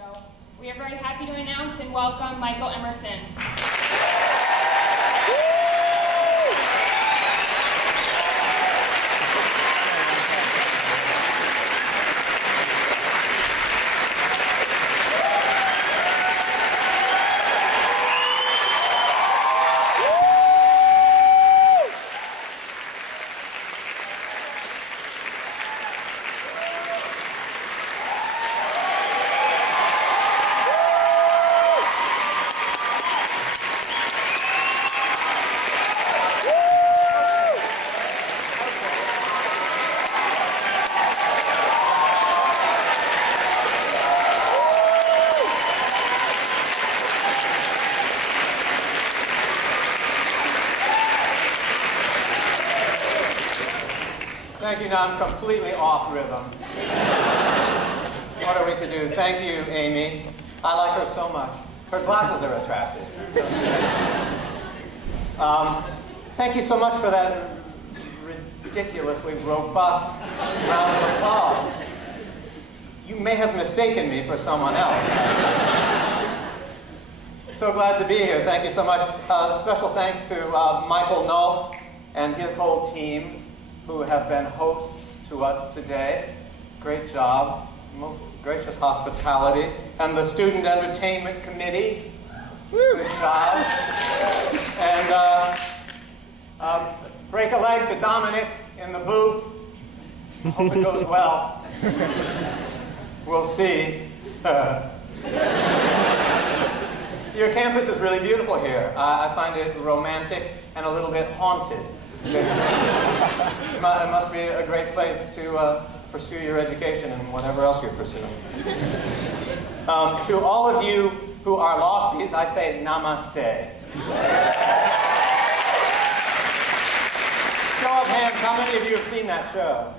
So we are very happy to announce and welcome Michael Emerson. Thank you. Now I'm completely off rhythm. What are we to do? Thank you, Amy. I like her so much. Her glasses are attractive. Thank you so much for that ridiculously robust round of applause. You may have mistaken me for someone else. So glad to be here. Thank you so much. Special thanks to Michael Nolf and his whole team, who have been hosts to us today. Great job. Most gracious hospitality. And the Student Entertainment Committee. Good job. And break a leg to Dominic in the booth. Hope it goes well. We'll see. Your campus is really beautiful here. I find it romantic and a little bit haunted. It must be a great place to pursue your education and whatever else you're pursuing. To all of you who are losties, I say namaste. Show of hands, how many of you have seen that show?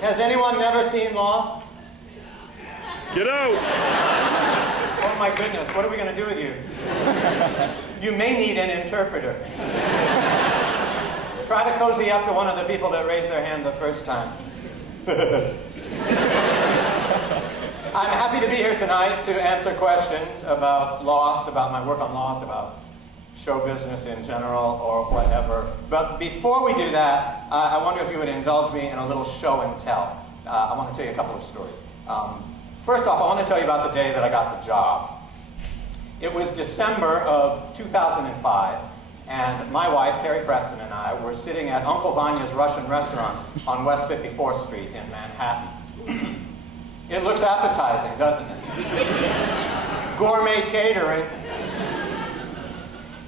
Has anyone never seen Lost? Get out! Oh my goodness, what are we going to do with you? You may need an interpreter. Try to cozy up to one of the people that raised their hand the first time. I'm happy to be here tonight to answer questions about Lost, about my work on Lost, about show business in general, or whatever. But before we do that, I wonder if you would indulge me in a little show and tell. I want to tell you a couple of stories. First off, I want to tell you about the day that I got the job. It was December of 2005, and my wife, Carrie Preston, and I were sitting at Uncle Vanya's Russian restaurant on West 54th Street in Manhattan. It looks appetizing, doesn't it? Gourmet catering.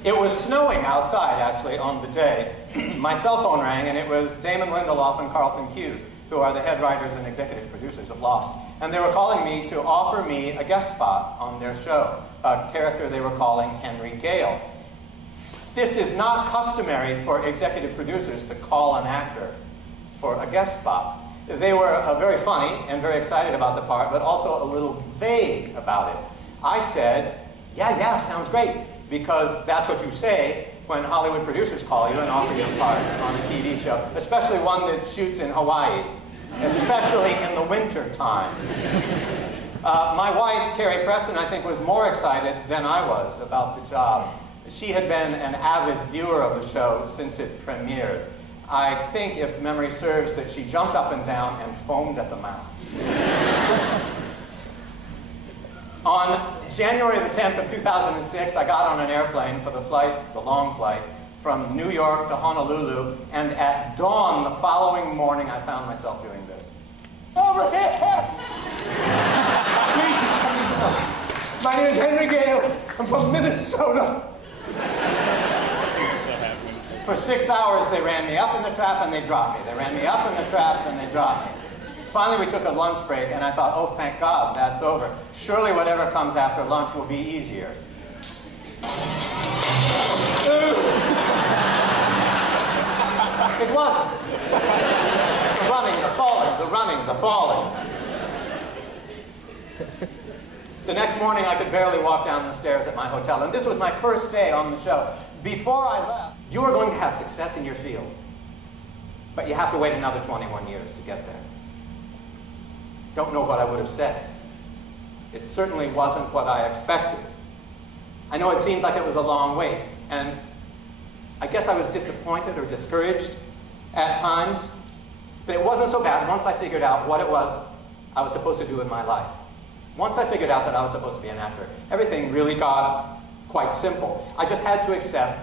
It was snowing outside, actually, on the day. My cell phone rang, and it was Damon Lindelof and Carlton Cuse, who are the head writers and executive producers of Lost. And they were calling me to offer me a guest spot on their show, a character they were calling Henry Gale. This is not customary for executive producers to call an actor for a guest spot. They were very funny and very excited about the part, but also a little vague about it. I said, yeah, sounds great, because that's what you say when Hollywood producers call you and offer you a part on a TV show, especially one that shoots in Hawaii, especially in the winter time. My wife, Carrie Preston, I think was more excited than I was about the job. She had been an avid viewer of the show since it premiered. I think, if memory serves, that she jumped up and down and foamed at the mouth. On January the 10th of 2006, I got on an airplane for the flight, the long flight, from New York to Honolulu, and at dawn the following morning, I found myself doing this. Over here! My name is Henry Gale. I'm from Minnesota. For 6 hours, they ran me up in the trap and they dropped me. They ran me up in the trap and they dropped me. Finally, we took a lunch break, and I thought, oh, thank God, that's over. Surely whatever comes after lunch will be easier. It wasn't. The running, the falling, the running, the falling. The next morning, I could barely walk down the stairs at my hotel, and this was my first day on the show. Before I left, you are going to have success in your field, but you have to wait another 21 years to get there. don't know what I would have said. It certainly wasn't what I expected. I know it seemed like it was a long wait, and I guess I was disappointed or discouraged at times, but it wasn't so bad once I figured out what it was I was supposed to do in my life. Once I figured out that I was supposed to be an actor, everything really got quite simple. I just had to accept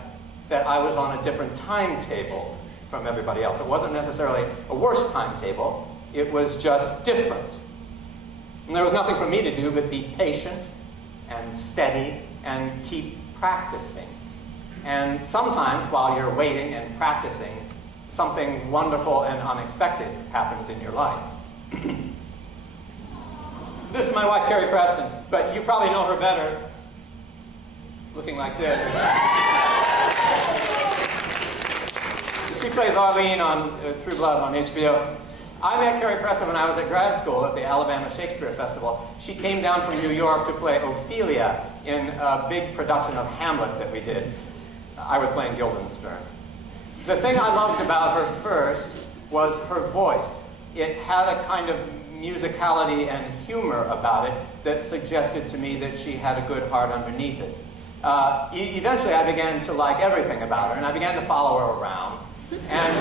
that I was on a different timetable from everybody else. It wasn't necessarily a worse timetable, it was just different. And there was nothing for me to do but be patient and steady and keep practicing. And sometimes while you're waiting and practicing, something wonderful and unexpected happens in your life. This is my wife, Carrie Preston, but you probably know her better looking like this. She plays Arlene on True Blood on HBO. I met Carrie Preston when I was at grad school at the Alabama Shakespeare Festival. She came down from New York to play Ophelia in a big production of Hamlet that we did. I was playing Guildenstern. The thing I loved about her first was her voice. It had a kind of musicality and humor about it that suggested to me that she had a good heart underneath it. Eventually I began to like everything about her, and I began to follow her around. And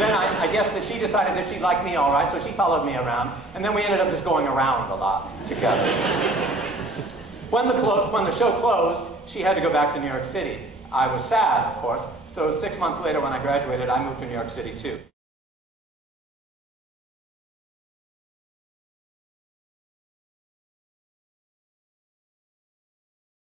then I guess that she decided that she liked me all right, so she followed me around, and then we ended up just going around a lot together. When the show closed, she had to go back to New York City. I was sad, of course, so 6 months later when I graduated, I moved to New York City too.